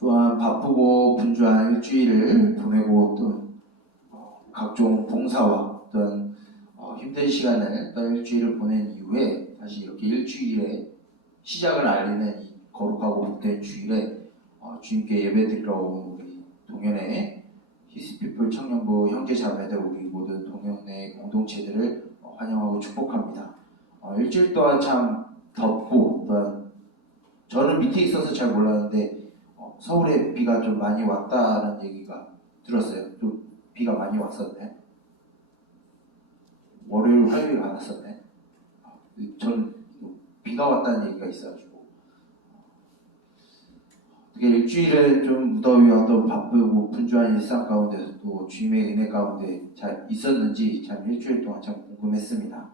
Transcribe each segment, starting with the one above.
또한 바쁘고 분주한 일주일을 보내고 또 각종 봉사와 또한 힘든 시간을 또 일주일을 보낸 이후에 다시 이렇게 일주일의 시작을 알리는 이 거룩하고 복된 주일에 주님께 예배드리러 온 우리 동현의 히스피플 청년부 형제자매들, 우리 모든 동현의 공동체들을 환영하고 축복합니다. 일주일 동안 참 덥고, 또한 저는 밑에 있어서 잘 몰랐는데 서울에 비가 좀 많이 왔다는 얘기가 들었어요. 좀 비가 많이 왔었네. 월요일, 화요일 안 왔었네. 전 비가 왔다는 얘기가 있어가지고 어떻게 일주일은 좀 무더위와 또 바쁘고 분주한 일상 가운데서도 주님의 은혜 가운데 잘 있었는지 참 일주일 동안 참 궁금했습니다.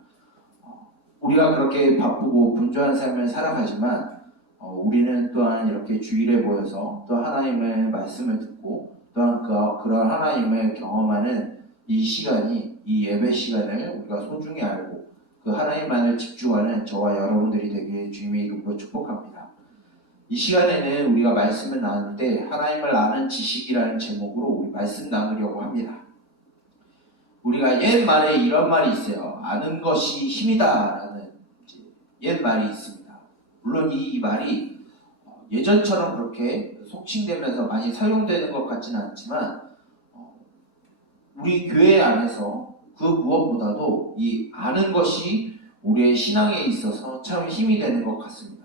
우리가 그렇게 바쁘고 분주한 삶을 살아가지만 우리는 또한 이렇게 주일에 모여서 또 하나님의 말씀을 듣고 또한 그런 하나님을 경험하는 이 시간이, 이 예배 시간을 우리가 소중히 알고 그 하나님만을 집중하는 저와 여러분들이 되길 주님의 이름으로 축복합니다. 이 시간에는 우리가 말씀을 나눌 때 하나님을 아는 지식이라는 제목으로 우리 말씀 나누려고 합니다. 우리가 옛말에 이런 말이 있어요. 아는 것이 힘이다 라는 옛말이 있습니다. 물론 이 말이 예전처럼 그렇게 속칭되면서 많이 사용되는 것 같지는 않지만 우리 교회 안에서 그 무엇보다도 이 아는 것이 우리의 신앙에 있어서 참 힘이 되는 것 같습니다.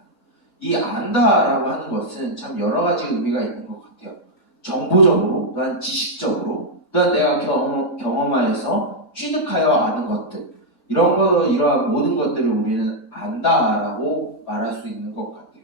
이 안다라고 하는 것은 참 여러 가지 의미가 있는 것 같아요. 정보적으로, 또한 지식적으로, 또한 내가 경험하여서 취득하여 아는 것들, 이러한 모든 것들을 우리는 안다라고 말할 수 있는 것 같아요.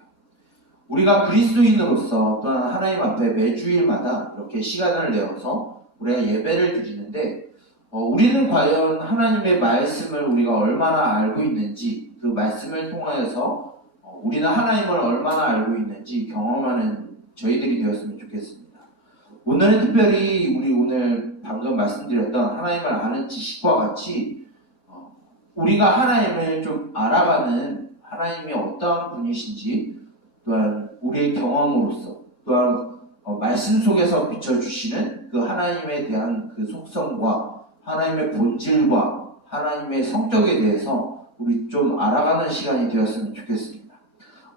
우리가 그리스도인으로서 또한 하나님 앞에 매주일마다 이렇게 시간을 내어서 우리가 예배를 드리는데 우리는 과연 하나님의 말씀을 우리가 얼마나 알고 있는지, 그 말씀을 통하여서 우리는 하나님을 얼마나 알고 있는지 경험하는 저희들이 되었으면 좋겠습니다. 오늘은 특별히 우리 오늘 방금 말씀드렸던 하나님을 아는 지식과 같이 우리가 하나님을 좀 알아가는, 하나님이 어떠한 분이신지, 또한 우리의 경험으로서, 또한 말씀 속에서 비춰주시는 그 하나님에 대한 그 속성과 하나님의 본질과 하나님의 성격에 대해서 우리 좀 알아가는 시간이 되었으면 좋겠습니다.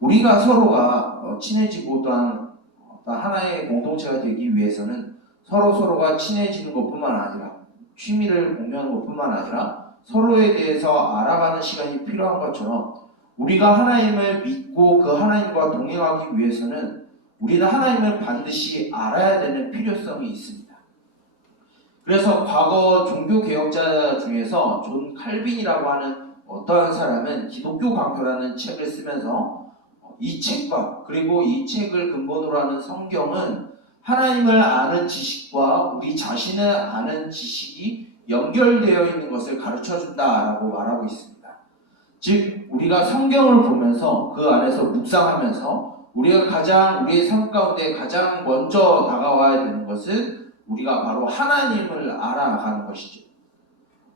우리가 서로가 친해지고 또한 하나의 공동체가 되기 위해서는 서로가 친해지는 것뿐만 아니라 취미를 공유하는 것뿐만 아니라 서로에 대해서 알아가는 시간이 필요한 것처럼 우리가 하나님을 믿고 그 하나님과 동행하기 위해서는 우리는 하나님을 반드시 알아야 되는 필요성이 있습니다. 그래서 과거 종교개혁자 중에서 존 칼빈이라고 하는 어떠한 사람은 기독교 강요라는 책을 쓰면서 이 책과 그리고 이 책을 근본으로 하는 성경은 하나님을 아는 지식과 우리 자신을 아는 지식이 연결되어 있는 것을 가르쳐준다라고 말하고 있습니다. 즉 우리가 성경을 보면서 그 안에서 묵상하면서 우리가 우리의 삶 가운데 가장 먼저 다가와야 되는 것은 우리가 바로 하나님을 알아가는 것이죠.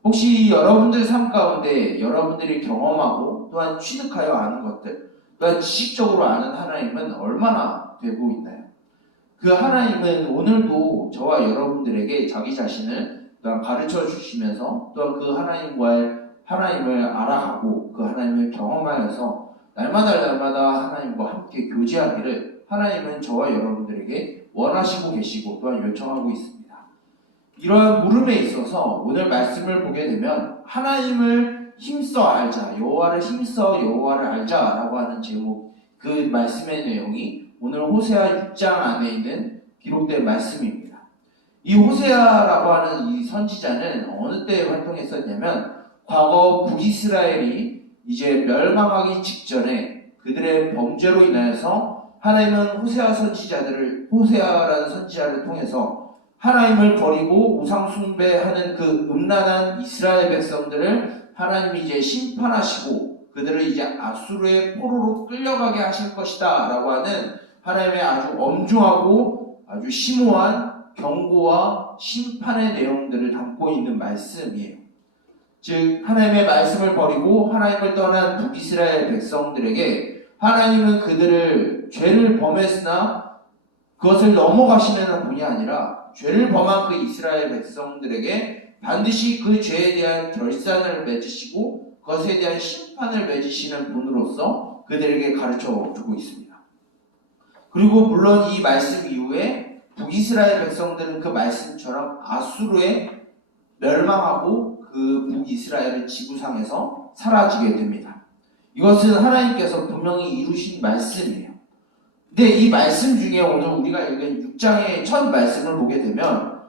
혹시 여러분들 삶 가운데 여러분들이 경험하고 또한 취득하여 아는 것들, 또한 지식적으로 아는 하나님은 얼마나 되고 있나요? 그 하나님은 오늘도 저와 여러분들에게 자기 자신을 또한 가르쳐 주시면서 또한 그 하나님을 알아가고 그 하나님을 경험하여서 날마다 하나님과 함께 교제하기를 하나님은 저와 여러분들에게 원하시고 계시고 또한 요청하고 있습니다. 이러한 물음에 있어서 오늘 말씀을 보게 되면 하나님을 힘써 알자, 여호와를 힘써 여호와를 알자라고 하는 제목, 그 말씀의 내용이 오늘 호세아 6장 안에 있는 기록된 말씀입니다. 이 호세아라고 하는 이 선지자는 어느 때 활동했었냐면 과거 북이스라엘이 이제 멸망하기 직전에 그들의 범죄로 인하여서 하나님은 호세아라는 선지자를 통해서 하나님을 버리고 우상 숭배하는 그 음란한 이스라엘 백성들을 하나님이 이제 심판하시고 그들을 이제 아수르의 포로로 끌려가게 하실 것이다 라고 하는 하나님의 아주 엄중하고 아주 심오한 경고와 심판의 내용들을 담고 있는 말씀이에요. 즉 하나님의 말씀을 버리고 하나님을 떠난 북이스라엘 백성들에게 하나님은 그들을 죄를 범했으나 그것을 넘어가시는 분이 아니라 죄를 범한 그 이스라엘 백성들에게 반드시 그 죄에 대한 결산을 맺으시고 그것에 대한 심판을 맺으시는 분으로서 그들에게 가르쳐 주고 있습니다. 그리고 물론 이 말씀 이후에 북이스라엘 백성들은 그 말씀처럼 아수르에 멸망하고 그 북이스라엘은 지구상에서 사라지게 됩니다. 이것은 하나님께서 분명히 이루신 말씀이에요. 근데 이 말씀 중에 오늘 우리가 읽은 6장의 첫 말씀을 보게 되면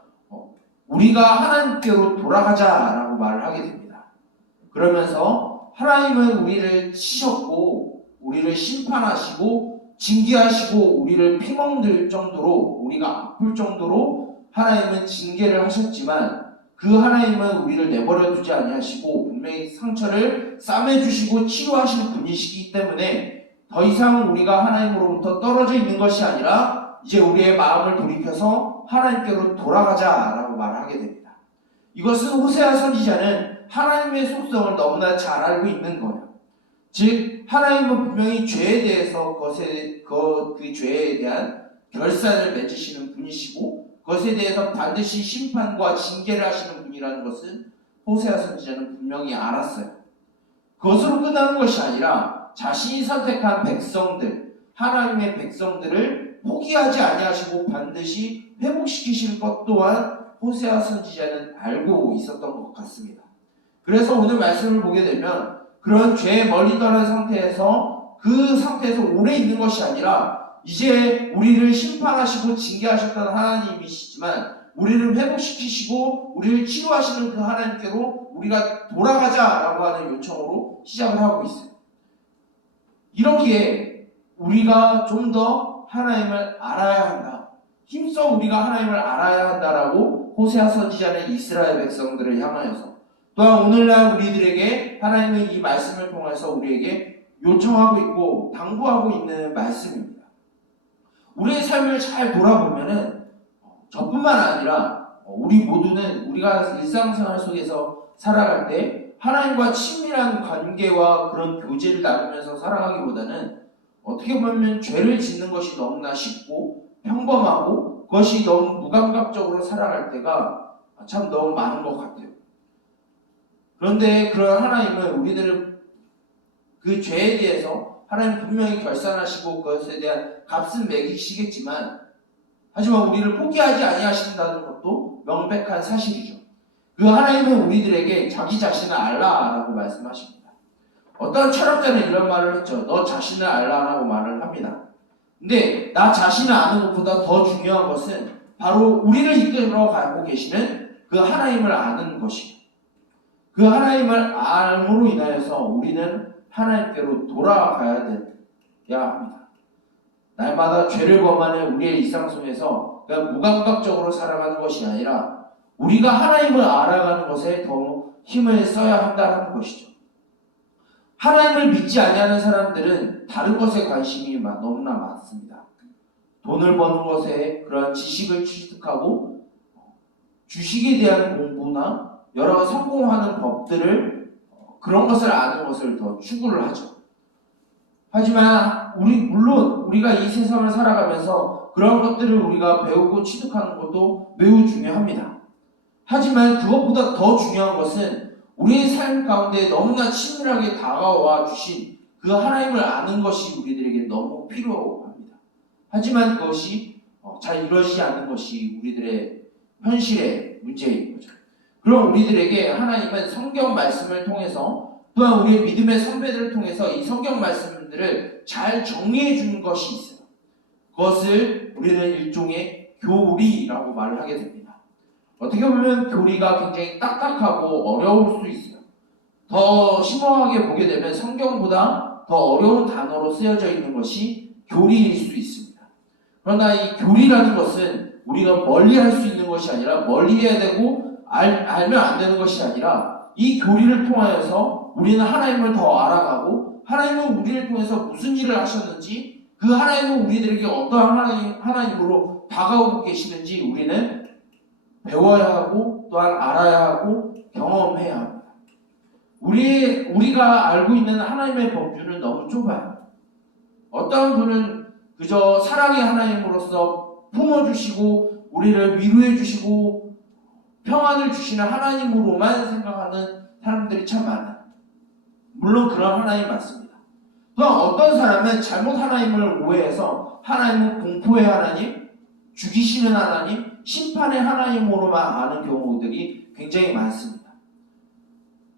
우리가 하나님께로 돌아가자라고 말을 하게 됩니다. 그러면서 하나님은 우리를 치셨고 우리를 심판하시고 징계하시고 우리를 피멍들 정도로 우리가 아플 정도로 하나님은 징계를 하셨지만 그 하나님은 우리를 내버려 두지 아니하시고 분명히 상처를 싸매주시고 치유하시는 분이시기 때문에 더 이상 우리가 하나님으로부터 떨어져 있는 것이 아니라 이제 우리의 마음을 돌이켜서 하나님께로 돌아가자라고 말하게 됩니다. 이것은 호세아 선지자는 하나님의 속성을 너무나 잘 알고 있는 거예요. 즉 하나님은 분명히 죄에 대해서 그 죄에 대한 결산을 맺으시는 분이시고 그것에 대해서 반드시 심판과 징계를 하시는 분이라는 것은 호세아 선지자는 분명히 알았어요. 그것으로 끝나는 것이 아니라 자신이 선택한 백성들, 하나님의 백성들을 포기하지 아니하시고 반드시 회복시키실 것 또한 호세아 선지자는 알고 있었던 것 같습니다. 그래서 오늘 말씀을 보게 되면 그런 죄에 멀리 떠난 상태에서 그 상태에서 오래 있는 것이 아니라 이제 우리를 심판하시고 징계하셨던 하나님이시지만 우리를 회복시키시고 우리를 치유하시는 그 하나님께로 우리가 돌아가자라고 하는 요청으로 시작을 하고 있어요. 이러기에 우리가 좀 더 하나님을 알아야 한다. 힘써 우리가 하나님을 알아야 한다라고 호세아 선지자는 이스라엘 백성들을 향하여서 또한 오늘날 우리들에게 하나님은 이 말씀을 통해서 우리에게 요청하고 있고 당부하고 있는 말씀입니다. 우리의 삶을 잘 돌아보면은 저뿐만 아니라 우리 모두는 우리가 일상생활 속에서 살아갈 때 하나님과 친밀한 관계와 그런 교제를 나누면서 살아가기보다는 어떻게 보면 죄를 짓는 것이 너무나 쉽고 평범하고 그것이 너무 무감각적으로 살아갈 때가 참 너무 많은 것 같아요. 그런데 그런 하나님은 우리들을 그 죄에 대해서 하나님 분명히 결산하시고 그것에 대한 값은 매기시겠지만 하지만 우리를 포기하지 아니하신다는 것도 명백한 사실이죠. 그 하나님은 우리들에게 자기 자신을 알라라고 말씀하십니다. 어떤 철학자는 이런 말을 했죠. 너 자신을 알라라고 말을 합니다. 근데 나 자신을 아는 것보다 더 중요한 것은 바로 우리를 이끌어가고 계시는 그 하나님을 아는 것이에요. 그 하나님을 알므로 인하여서 우리는 하나님께로 돌아가야 합니다. 날마다 죄를 범하는 우리의 일상 속에서 그냥 무감각적으로 살아가는 것이 아니라 우리가 하나님을 알아가는 것에 더 힘을 써야 한다는 것이죠. 하나님을 믿지 아니하는 사람들은 다른 것에 관심이 너무나 많습니다. 돈을 버는 것에 그런 지식을 취득하고 주식에 대한 공부나 여러 성공하는 법들을 그런 것을 아는 것을 더 추구를 하죠. 하지만 물론 우리가 이 세상을 살아가면서 그런 것들을 우리가 배우고 취득하는 것도 매우 중요합니다. 하지만 그것보다 더 중요한 것은 우리의 삶 가운데 너무나 친밀하게 다가와 주신 그 하나님을 아는 것이 우리들에게 너무 필요합니다. 하지만 그것이 잘 이루어지지 않는 것이 우리들의 현실의 문제인 거죠. 그럼 우리들에게 하나님은 성경 말씀을 통해서 또한 우리의 믿음의 선배들을 통해서 이 성경 말씀들을 잘 정리해 주는 것이 있어요. 그것을 우리는 일종의 교리라고 말을 하게 됩니다. 어떻게 보면 교리가 굉장히 딱딱하고 어려울 수 있어요. 더 심오하게 보게 되면 성경보다 더 어려운 단어로 쓰여져 있는 것이 교리일 수 있습니다. 그러나 이 교리라는 것은 우리가 멀리 할 수 있는 것이 아니라 멀리 해야 되고 알면 안 되는 것이 아니라 이 교리를 통하여서 우리는 하나님을 더 알아가고 하나님은 우리를 통해서 무슨 일을 하셨는지 그 하나님은 우리들에게 어떠한 하나님으로 다가오고 계시는지 우리는 배워야 하고 또한 알아야 하고 경험해야 합니다. 우리가 알고 있는 하나님의 범주는 너무 좁아요. 어떤 분은 그저 사랑의 하나님으로서 품어주시고 우리를 위로해주시고 평안을 주시는 하나님으로만 생각하는 사람들이 참 많아요. 물론 그런 하나님 맞습니다. 또한 어떤 사람은 잘못 하나님을 오해해서 하나님은 공포의 하나님, 죽이시는 하나님, 심판의 하나님으로만 아는 경우들이 굉장히 많습니다.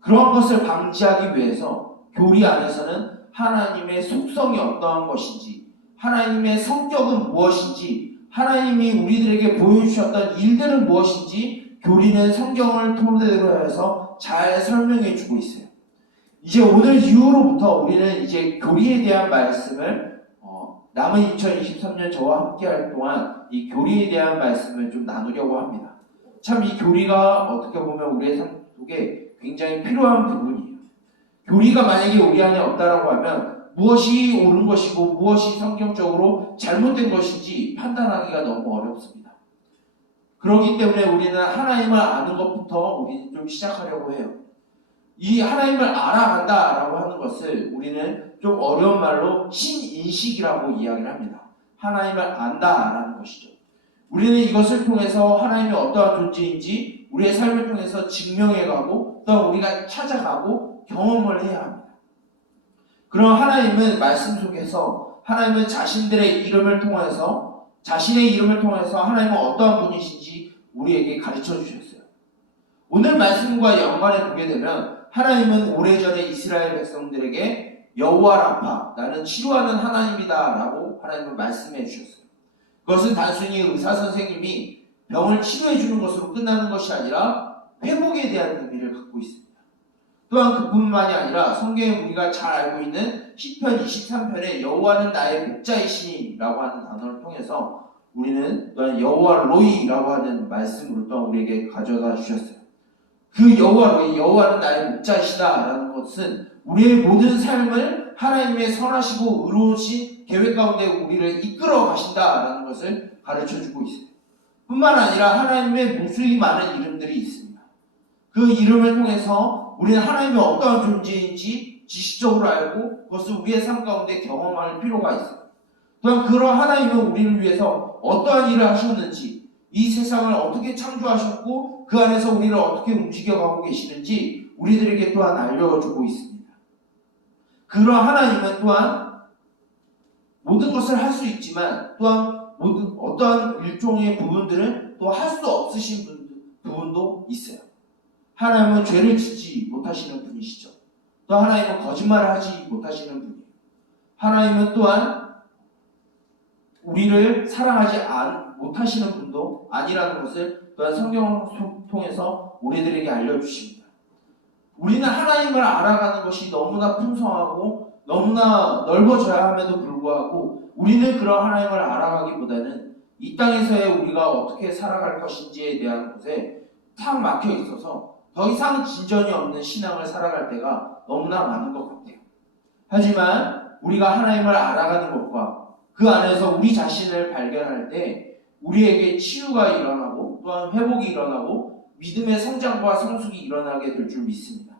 그런 것을 방지하기 위해서 교리 안에서는 하나님의 속성이 어떠한 것인지, 하나님의 성격은 무엇인지, 하나님이 우리들에게 보여주셨던 일들은 무엇인지 교리는 성경을 토대로 해서 잘 설명해 주고 있어요. 이제 오늘 이후로부터 우리는 이제 교리에 대한 말씀을 남은 2023년 저와 함께 할 동안 이 교리에 대한 말씀을 좀 나누려고 합니다. 참 이 교리가 어떻게 보면 우리의 삶 속에 굉장히 필요한 부분이에요. 교리가 만약에 우리 안에 없다라고 하면 무엇이 옳은 것이고 무엇이 성경적으로 잘못된 것인지 판단하기가 너무 어렵습니다. 그렇기 때문에 우리는 하나님을 아는 것부터 우리는 좀 시작하려고 해요. 이 하나님을 알아간다라고 하는 것을 우리는 좀 어려운 말로 신인식이라고 이야기를 합니다. 하나님을 안다라는 것이죠. 우리는 이것을 통해서 하나님이 어떠한 존재인지 우리의 삶을 통해서 증명해가고 또 우리가 찾아가고 경험을 해야 합니다. 그럼 하나님은 말씀 속에서 하나님은 자신들의 이름을 통해서 자신의 이름을 통해서 하나님은 어떠한 분이신지 우리에게 가르쳐 주셨어요. 오늘 말씀과 연관해 보게 되면 하나님은 오래전에 이스라엘 백성들에게 여호와 라파, 나는 치료하는 하나님이다 라고 하나님은 말씀해 주셨어요. 그것은 단순히 의사 선생님이 병을 치료해 주는 것으로 끝나는 것이 아니라 회복에 대한 의미를 갖고 있습니다. 또한 그뿐만이 아니라 성경에 우리가 잘 알고 있는 시편 23편에 여호와는 나의 목자이시니 라고 하는 단어를 통해서 우리는 또한 여호와 로이라고 하는 말씀으로 또 우리에게 가져다 주셨어요. 그 여호와 로이, 여호와는 나의 목자이시다 라는 것은 우리의 모든 삶을 하나님의 선하시고 의로우신 계획 가운데 우리를 이끌어 가신다라는 것을 가르쳐주고 있어요. 뿐만 아니라 하나님의 무수히 많은 이름들이 있습니다. 그 이름을 통해서 우리는 하나님이 어떠한 존재인지 지식적으로 알고 그것을 우리의 삶 가운데 경험할 필요가 있어요. 또한 그런 하나님은 우리를 위해서 어떠한 일을 하셨는지, 이 세상을 어떻게 창조하셨고 그 안에서 우리를 어떻게 움직여가고 계시는지 우리들에게 또한 알려주고 있습니다. 그런 하나님은 또한 모든 것을 할 수 있지만 또한 어떠한 일종의 부분들은 또 할 수 없으신 부분도 있어요. 하나님은 죄를 짓지 못하시는 분이시죠. 또 하나님은 거짓말을 하지 못하시는 분이에요. 하나님은 또한 우리를 사랑하지 못하시는 분도 아니라는 것을 또한 성경을 통해서 우리들에게 알려주십니다. 우리는 하나님을 알아가는 것이 너무나 풍성하고 너무나 넓어져야 함에도 불구하고 우리는 그런 하나님을 알아가기보다는 이 땅에서의 우리가 어떻게 살아갈 것인지에 대한 것에 탁 막혀 있어서 더 이상 진전이 없는 신앙을 살아갈 때가 너무나 많은 것 같아요. 하지만 우리가 하나님을 알아가는 것과 그 안에서 우리 자신을 발견할 때 우리에게 치유가 일어나고 또한 회복이 일어나고 믿음의 성장과 성숙이 일어나게 될 줄 믿습니다.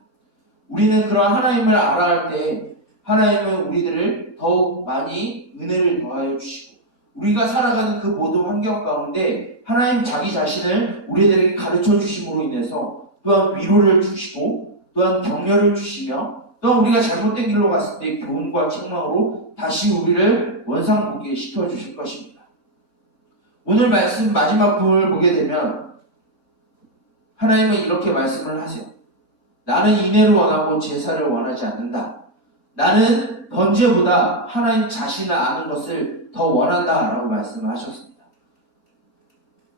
우리는 그런 하나님을 알아갈 때 하나님은 우리들을 더욱 많이 은혜를 더하여 주시고 우리가 살아가는 그 모든 환경 가운데 하나님 자기 자신을 우리들에게 가르쳐 주심으로 인해서 또한 위로를 주시고 또한 격려를 주시며 또한 우리가 잘못된 길로 갔을 때 교훈과 책망으로 다시 우리를 원상복귀 시켜주실 것입니다. 오늘 말씀 마지막 부분을 보게 되면 하나님은 이렇게 말씀을 하세요. 나는 인애를 원하고 제사를 원하지 않는다. 나는 번제보다 하나님 자신을 아는 것을 더 원한다 라고 말씀을 하셨습니다.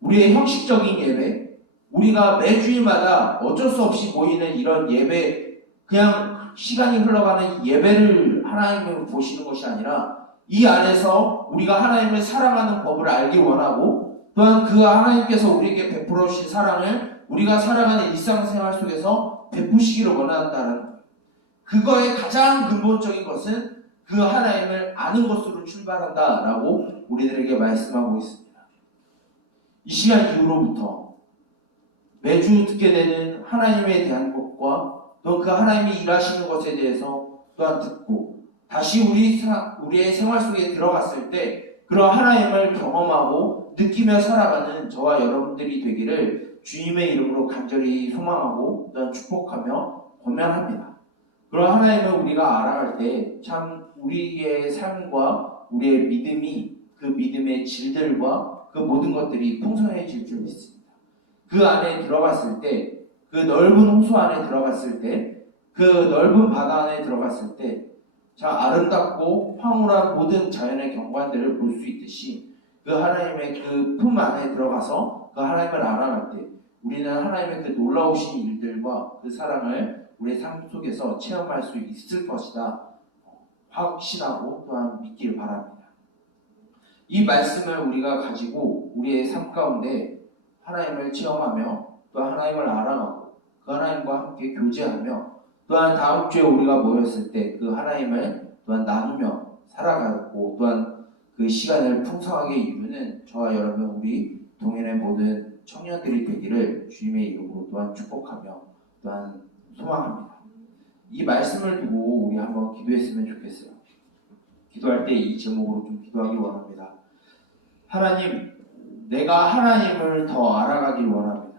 우리의 형식적인 예배, 우리가 매주일마다 어쩔 수 없이 모이는 이런 예배, 그냥 시간이 흘러가는 예배를 하나님을 보시는 것이 아니라 이 안에서 우리가 하나님을 사랑하는 법을 알기 원하고 또한 그 하나님께서 우리에게 베풀어 주신 사랑을 우리가 살아가는 일상생활 속에서 베푸시기를 원한다는 거예요. 그거의 가장 근본적인 것은 그 하나님을 아는 것으로 출발한다라고 우리들에게 말씀하고 있습니다. 이 시간 이후로부터 매주 듣게 되는 하나님에 대한 것과 또 그 하나님이 일하시는 것에 대해서 또한 듣고 다시 우리의 생활 속에 들어갔을 때 그런 하나님을 경험하고 느끼며 살아가는 저와 여러분들이 되기를 주님의 이름으로 간절히 소망하고 또한 축복하며 권면합니다. 그런 하나님을 우리가 알아갈 때 참 우리의 삶과 우리의 믿음이 그 믿음의 질들과 그 모든 것들이 풍성해질 줄 믿습니다. 그 안에 들어갔을 때, 그 넓은 호수 안에 들어갔을 때, 그 넓은 바다 안에 들어갔을 때 참 아름답고 황홀한 모든 자연의 경관들을 볼 수 있듯이 그 하나님의 그 품 안에 들어가서 그 하나님을 알아갈 때 우리는 하나님의 그 놀라우신 일들과 그 사랑을 우리의 삶 속에서 체험할 수 있을 것이다 확신하고 또한 믿길 바랍니다. 이 말씀을 우리가 가지고 우리의 삶 가운데 하나님을 체험하며 또 하나님을 알아가고 그 하나님과 함께 교제하며 또한 다음 주에 우리가 모였을 때 그 하나님을 또한 나누며 살아가고 또한 그 시간을 풍성하게 이루는 저와 여러분 우리 동행의 모든 청년들이 되기를 주님의 이름으로 또한 축복하며 또한 소망합니다. 이 말씀을 두고 우리 한번 기도했으면 좋겠어요. 기도할 때 이 제목으로 좀 기도하기 원합니다. 하나님, 내가 하나님을 더 알아가길 원합니다.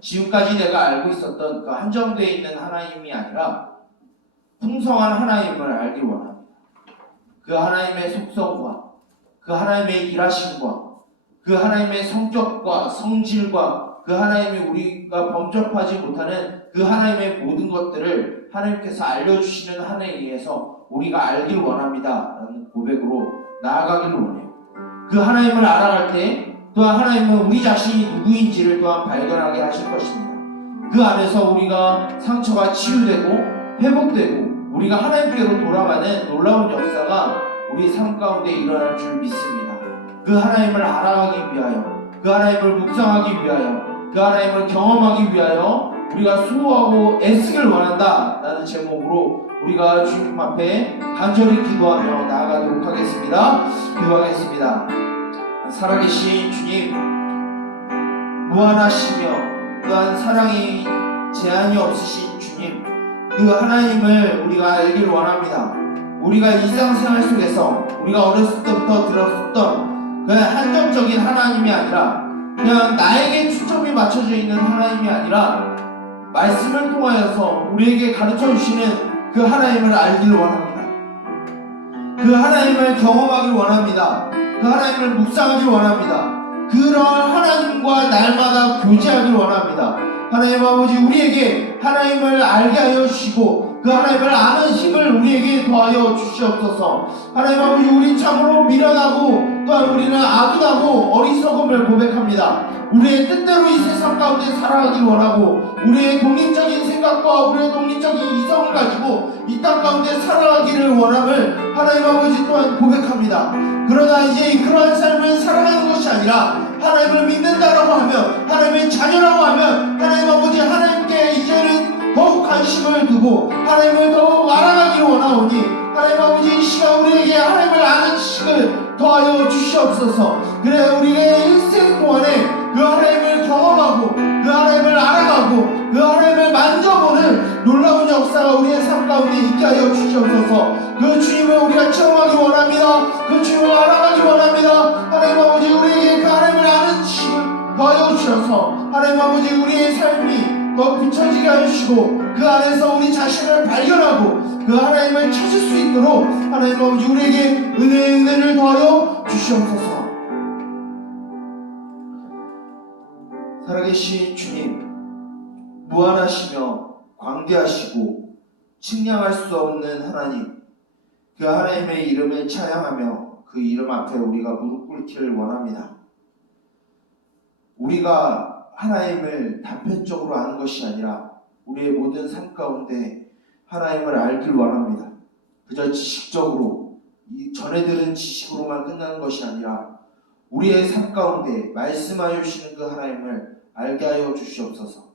지금까지 내가 알고 있었던 그 한정되어 있는 하나님이 아니라 풍성한 하나님을 알길 원합니다. 그 하나님의 속성과 그 하나님의 일하심과 그 하나님의 성격과 성질과 그 하나님이 우리가 범접하지 못하는 그 하나님의 모든 것들을 하나님께서 알려주시는 하나님에 의해서 우리가 알길 원합니다 라는 고백으로 나아가길 원해요. 그 하나님을 알아갈 때 또한 하나님은 우리 자신이 누구인지를 또한 발견하게 하실 것입니다. 그 안에서 우리가 상처가 치유되고 회복되고 우리가 하나님께로 돌아가는 놀라운 역사가 우리 삶 가운데 일어날 줄 믿습니다. 그 하나님을 알아가기 위하여, 그 하나님을 묵상하기 위하여, 그 하나님을 경험하기 위하여 우리가 수고하고 애쓰길 원한다 라는 제목으로 우리가 주님 앞에 간절히 기도하며 나아가도록 하겠습니다. 기도하겠습니다. 살아계신 주님, 무한하시며 또한 사랑이 제한이 없으신 주님, 그 하나님을 우리가 알기를 원합니다. 우리가 일상생활 속에서 우리가 어렸을 때부터 들었던 그 한정적인 하나님이 아니라 그냥 나에게 초점이 맞춰져 있는 하나님이 아니라 말씀을 통하여서 우리에게 가르쳐 주시는 그 하나님을 알기를 원합니다. 그 하나님을 경험하길 원합니다. 그 하나님을 묵상하길 원합니다. 그런 하나님과 날마다 교제하길 원합니다. 하나님 아버지, 우리에게 하나님을 알게 하여 주시고 그 하나님을 아는 힘을 우리에게 더하여 주시옵소서. 하나님 아버지, 우리 참으로 미련하고 또한 우리는 아둔하고 어리석음을 고백합니다. 우리의 뜻대로 이 세상 가운데 살아가길 원하고 우리의 독립적인 생각과 우리의 독립적인 이성을 가지고 이 땅 가운데 살아가기를 원함을 하나님 아버지 또한 고백합니다. 그러나 이제 그러한 삶을 살아가는 것이 아니라 하나님을 믿는다라고 하면, 하나님의 자녀라고 하면 하나님 아버지, 하나님께 이제는 더욱 관심을 두고 하나님을 더욱 알아가기를 원하오니 하나님 아버지, 이 시간 우리에게 하나님을 아는 지식을 더하여 주시옵소서. 그래 우리의 일생 동안에 그 하나님을 경험하고 그 하나님을 알아가고 그 하나님을 만져보는 놀라운 역사가 우리의 삶 가운데 있게 하여 주시옵소서. 그 주님을 우리가 체험하기 원합니다. 그 주님을 알아가기 원합니다. 하나님 아버지, 우리에게 그 하나님을 아는 지식을 더하여 주셔서 하나님 아버지, 우리의 삶이 더 비춰지게 해주시고 그 안에서 우리 자신을 발견하고 그 하나님을 찾을 수 있도록 하나님 아버지, 우리에게 은혜를 더하여 주시옵소서. 살아계신 주님, 무한하시며 광대하시고 측량할 수 없는 하나님, 그 하나님의 이름을 찬양하며 그 이름 앞에 우리가 무릎 꿇기를 원합니다. 우리가 하나님을 단편적으로 아는 것이 아니라 우리의 모든 삶 가운데 하나님을 알길 원합니다. 그저 지식적으로 전해 들은 지식으로만 끝나는 것이 아니라 우리의 삶 가운데 말씀하여 주시는 그 하나님을 알게 하여 주시옵소서.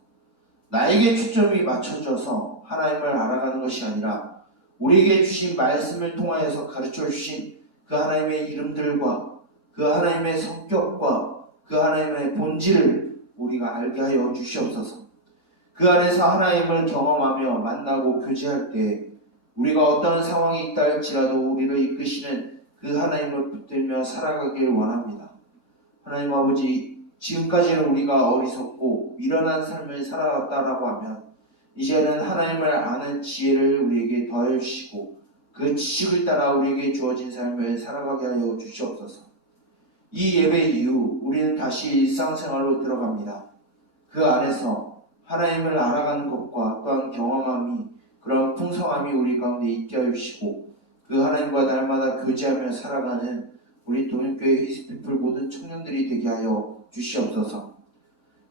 나에게 초점이 맞춰져서 하나님을 알아가는 것이 아니라 우리에게 주신 말씀을 통하여서 가르쳐 주신 그 하나님의 이름들과 그 하나님의 성격과 그 하나님의 본질을 우리가 알게 하여 주시옵소서. 그 안에서 하나님을 경험하며 만나고 교제할 때 우리가 어떤 상황이 있다 할지라도 우리를 이끄시는 그 하나님을 붙들며 살아가길 원합니다. 하나님 아버지, 지금까지는 우리가 어리석고 미련한 삶을 살아왔다라고 하면 이제는 하나님을 아는 지혜를 우리에게 더하여 주시고 그 지식을 따라 우리에게 주어진 삶을 살아가게 하여 주시옵소서. 이 예배 이후 우리는 다시 일상생활로 들어갑니다. 그 안에서 하나님을 알아가는 것과 또한 경험함이 그런 풍성함이 우리 가운데 있게 하여 주시고 그 하나님과 날마다 교제하며 살아가는 우리 동현교회 히스피플 모든 청년들이 되게 하여 주시옵소서.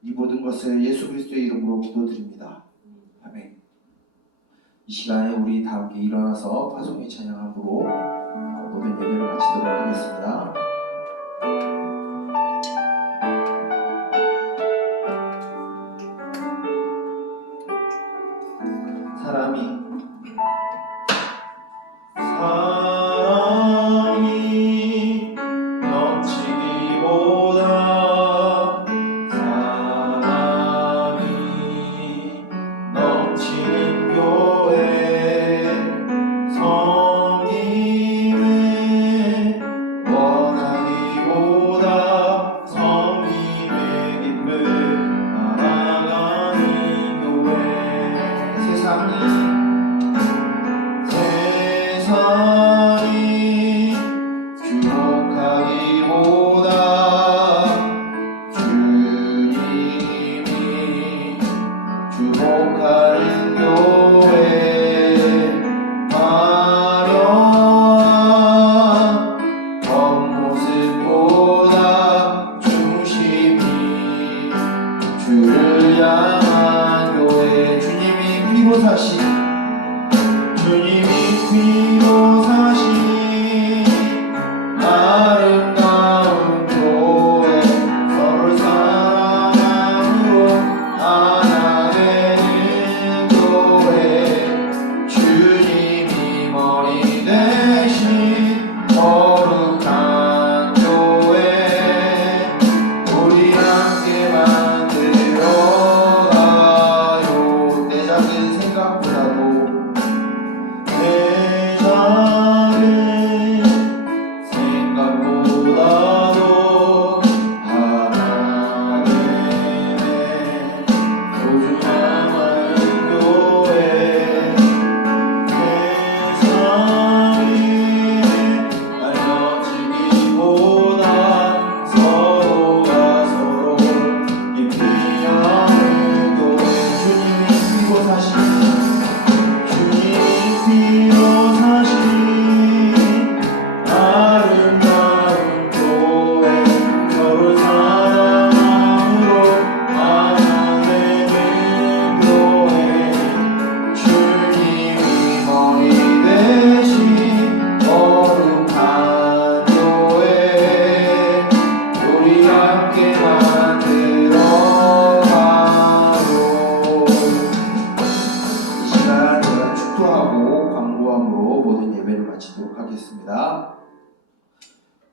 이 모든 것을 예수 그리스도의 이름으로 기도드립니다. 아멘. 이 시간에 우리 다 함께 일어나서 파송의 찬양함으로 모든 예배를 마치도록 하겠습니다. 사람이 넘치기보다 사랑이 넘치는 교회 섬김을 원하기보다 섬김의 빛을 알아가는 교회 세상이 주목하기보다 주님이 주목하는 교회 화려한 겉모습보다 중심이 주를 향한 교회 주님이 피로 사신 아름다운 교회 서로 사랑으로 하나 되는 교회 주님이 머리 대신 거룩한 교회 우리 함께 만들어가요. 내 작은 생각보다도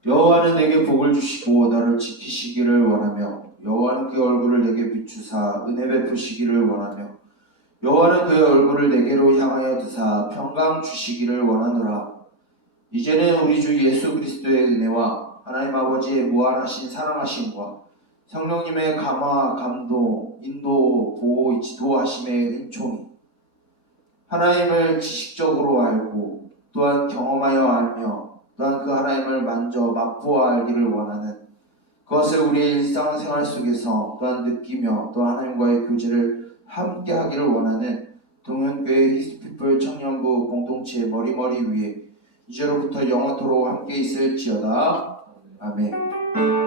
여호와는 내게 복을 주시고 나를 지키시기를 원하며 여호와는 그의 얼굴을 내게 비추사 은혜 베푸시기를 원하며 여호와는 그의 얼굴을 내게로 향하여 드사 평강 주시기를 원하노라. 이제는 우리 주 예수 그리스도의 은혜와 하나님 아버지의 무한하신 사랑하심과 성령님의 감화, 감동, 인도, 보호, 지도하심의 은총이 하나님을 지식적으로 알고 또한 경험하여 알며 또한 그 하나님을 만져 맛보아 알기를 원하는 그것을 우리의 일상생활 속에서 또한 느끼며 또 하나님과의 교제를 함께 하기를 원하는 동현교회 히스피플 청년부 공동체의 머리머리 위에 이제로부터 영원토록 함께 있을지어다. 아멘.